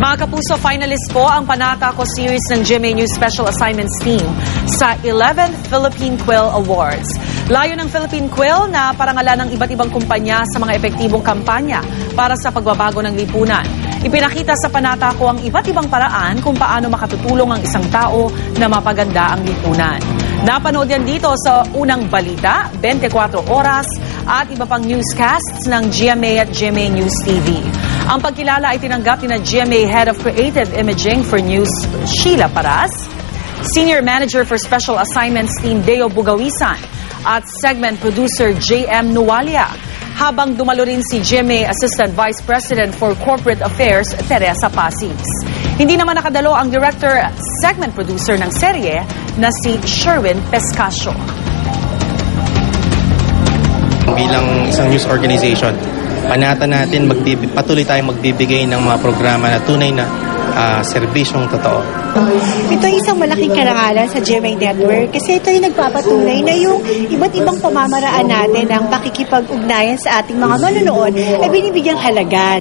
Mga kapuso, finalist po ang Panata Ko series ng GMA News Special Assignments Team sa 11th Philippine Quill Awards. Layo ng Philippine Quill na parangalan ng iba't ibang kumpanya sa mga epektibong kampanya para sa pagbabago ng lipunan. Ipinakita sa Panata Ko ang iba't ibang paraan kung paano makatutulong ang isang tao na mapaganda ang lipunan. Napanood yan dito sa Unang Balita, 24 Oras at iba pang newscasts ng GMA at GMA News TV. Ang pagkilala ay tinanggap ni na GMA Head of Creative Imaging for News, Sheila Paras, Senior Manager for Special Assignments Team Deo Bugawisan at Segment Producer JM Nuwalia. Habang dumalo rin si GMA Assistant Vice President for Corporate Affairs, Teresa Pasigs. Hindi naman nakadalo ang Director Segment Producer ng serye na si Sherwin Pescasio. Bilang isang news organization, panata natin patuloy tayong magbibigay ng mga programa na tunay na serbisyong totoo. Ito ay isang malaking karangalan sa GMA Network kasi ito ay nagpapatunay na yung iba't ibang pamamaraan natin ng pakikipag-ugnayan sa ating mga manonood ay binibigyang halaga.